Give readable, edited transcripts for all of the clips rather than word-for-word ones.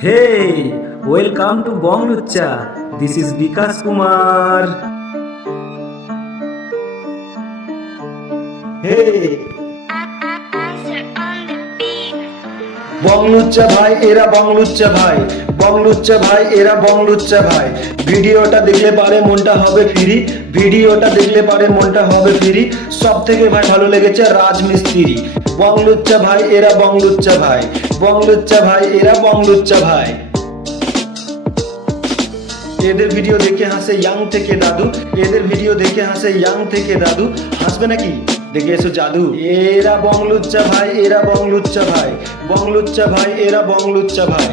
Hey, welcome to Bonglucha. This is Vikas Kumar. Hey, বংলুচ্চা ভাই এরা বংলুচ্চা ভাই, বংলুচ্চা ভাই এরা বংলুচ্চা ভাই। ভিডিওটা দেখলে পারে মনটা হবে ফ্রি, ভিডিওটা দেখলে পারে মনটা হবে ফ্রি। সব থেকে ভাই ভালো লেগেছে রাজমিস্ত্রি। বংলুচ্চা ভাই এরা বংলুচ্চা ভাই, বংলুচ্চা ভাই এরা বংলুচ্চা ভাই। এদের ভিডিও দেখে হাসে ইয়াং থেকে দাদু, এদের ভিডিও দেখে হাসে ইয়াং থেকে দাদু। হাসবে নাকি? দেখে এসো জাদু। এরা বংলুচ্চা ভাই, এরা বংলুচ্চা ভাই, বংলুচ্চা ভাই এরা বংলুচ্চা ভাই।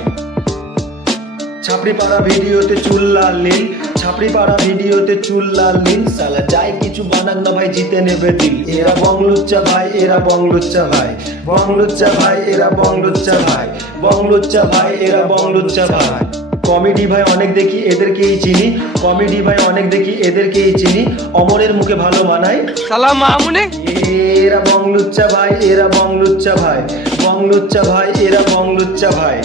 ছাপড়ি পাড়া ভিডিওতে চুল লাল নীল, ছাপড়ি পাড়া ভিডিওতে চুল লাল নীল। সালা যাই কিছু বানাক না ভাই জিতে নেবে দিল। এরা বংলুচ্চা ভাই, এরা বংলুচ্চা ভাই, বংলুচ্চা ভাই এরা বংলুচ্চা ভাই, বংলুচ্চা ভাই এরা বংলুচ্চা ভাই। কমেডি ভাই অনেক দেখি এদেরকেই চিনি, কমেডি ভাই অনেক দেখি এদেরকেই চিনি। অমরের মুখে ভালো মানায় সালাম মামুনে। এরা বংলুচ্চা ভাই, এরা বংলুচ্চা ভাই, বংলুচ্চা ভাই এরা বংলুচ্চা ভাই।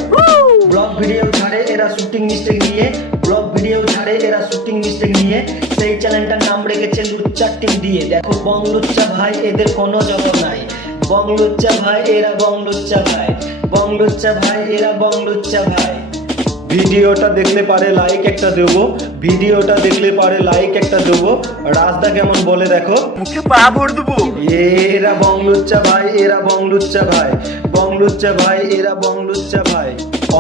ব্লগ ভিডিও ছাড়ে এরা শুটিং মিস্টেক নিয়ে, ব্লগ ভিডিও ছাড়ে এরা শুটিং মিস্টেক নিয়ে। সেই চ্যানেলটার নাম রেখেছে লুচ্চা টিম দিয়ে। দেখো বংলুচ্চা ভাই এদের কোনো জবাব নাই। বংলুচ্চা ভাই এরা বংলুচ্চা ভাই, বংলুচ্চা ভাই এরা বংলুচ্চা ভাই। ভিডিওটা দেখলে পারে লাইক একটা দেবো, ভিডিওটা দেখলে পারে লাইক একটা দেবো। রাজদা কেমন বলে দেখো, মুখে পা ভরে দেবো। এরা বংলুচ্চা ভাই, এরা বংলুচ্চা ভাই, বংলুচ্চা ভাই এরা বংলুচ্চা ভাই।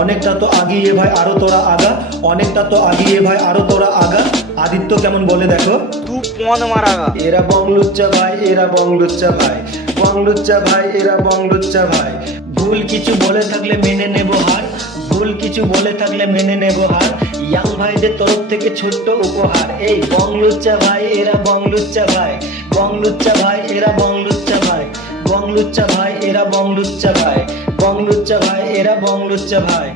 অনেকটা তো আগিয়ে ভাই আরো তোরা আগা, অনেকটা তো আগিয়ে ভাই আরো তোরা আগা। আদিত্য কেমন বলে দেখো, তু মন মারাগা। এরা বংলুচ্চা ভাই, এরা বংলুচ্চা ভাই, বংলুচ্চা ভাই এরা বংলুচ্চা ভাই। ভুল কিছু বলে থাকলে মেনে নেব হার, ভুল কিছু বলে থাকলে মেনে নেব হার। ইয়াং ভাইদের তরফ থেকে ছোট্ট উপহার। এই বংলুচ্চা ভাই এরা বংলুচ্চা ভাই, বংলুচ্চা ভাই এরা বংলুচ্চা ভাই, বংলুচ্চা ভাই এরা বংলুচ্চা ভাই, বংলুচ্চা ভাই এরা বংলুচ্চা ভাই।